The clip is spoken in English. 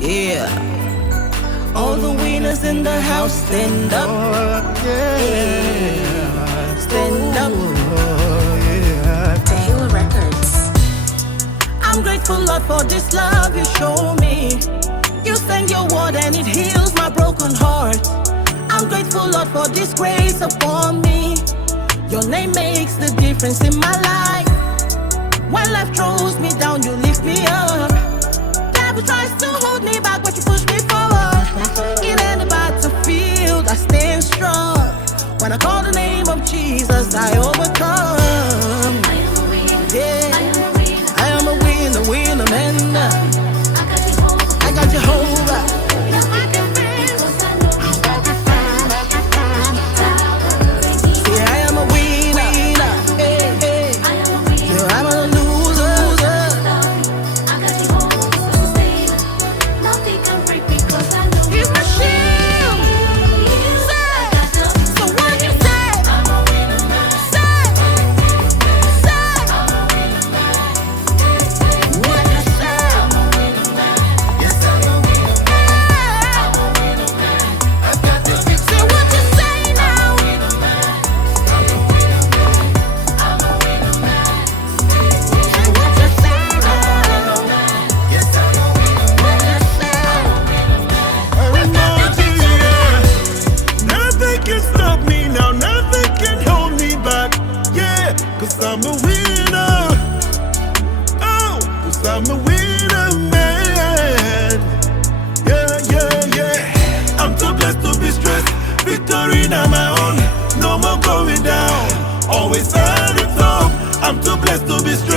Yeah. All the winners in the house, stand up. Yeah. Stand up. Taylor Records. I'm grateful, Lord, for this love you show me. You send your word and it heals my broken heart. I'm grateful, Lord, for this grace upon me. Your name makes the difference in my life. When life throws me down, you lift me up. Devil tries to hold me back, but you push me forward. In any battlefield, I stand strong. When I call the name of Jesus, I overcome. I am a winner. Yeah, I am a winner. winner, man. I got Jehovah. Yeah, I am a winner. Hey, hey. Yeah, I'm a loser. He's my shield. So what you say? Say. What you say? Say what you say now. Say what you say now. Nothing can stop me now, nothing can hold me back. Yeah, cause I'm a winner. Oh, cause I'm a winner, man. Yeah. I'm too blessed to be stressed. Victory now my own. No more going down. Always at the top. I'm too blessed to be stressed.